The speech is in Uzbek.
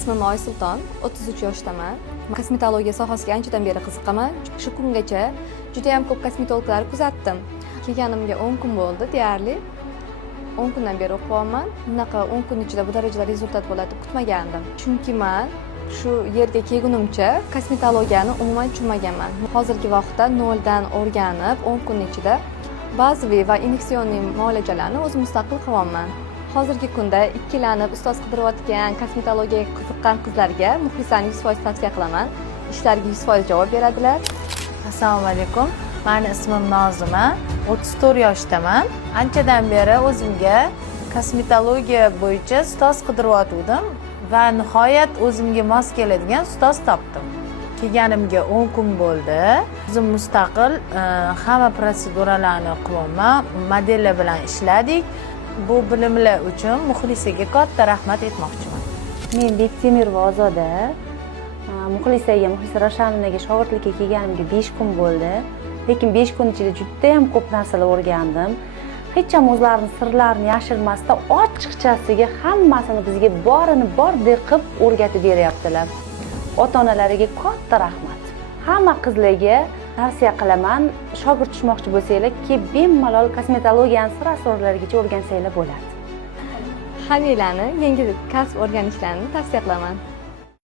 Ismim Oysulton, 33 yoshdaman. Kosmetologiya sohasiga anchadan beri qiziqaman. Shu kungacha juda ham ko'p kosmetologlar kuzatdim. Kelganimga 10 kun bo'ldi deyarli. 10 kundan beri o'qiyapman. Bunaqa 10 kun ichida bu darajada rezultat bo'ladi deb kutmagandim. Chunki men shu yerga kelgunimcha kosmetologiyani umuman tushunmaganman. Hozirgi vaqtda noldan o'rganib, 10 kun ichida bazaviy va inyektsion muolajalarni o'zim mustaqil qilyapman. Hozirgi kunda ikkilanib ustoz qidirayotgan kosmetologiyaga qiziqqan qizlarga muxlislarni 100% tavsiya qilaman. Ishlariga 100% javob beradilar. Assalomu alaykum. Mening ismim Nozima, 34 yoshdaman. Anchadan beri o'zimga kosmetologiya bo'yicha ustoz qidirayotgandim va nihoyat o'zimga mos keladigan ustoz topdim. Kelganimga 10 kun bo'ldi. O'zim mustaqil hamma proseduralarni qilaman. Modellar bilan ishladik. Bu bilimlar uchun muxlisaga katta rahmat aytmoqchiman. Men Bektemirova Ozoda. Muxlisa Ravshanovnaga shogirdlikka kelganimga 5 kun bo'ldi. Lekin 5 kun ichida juda ham ko'p narsalar o'rgandim. Hech ham o'zlarining sirlarini yashirmasdan ochiqchasiga hammasini bizga borini bordek qilib o'rgatib beryaptilar. Ota-onalariga katta rahmat. Hamma qizlarga tavsiya qilaman, shogird tushmoqchi bo'lsanglar, kelib bemalol kosmetologiyaning sir asrorlarigacha o'rgansanglar bo'ladi. Hammalarni yangi kasb o'rganishlarini tavsiya qilaman.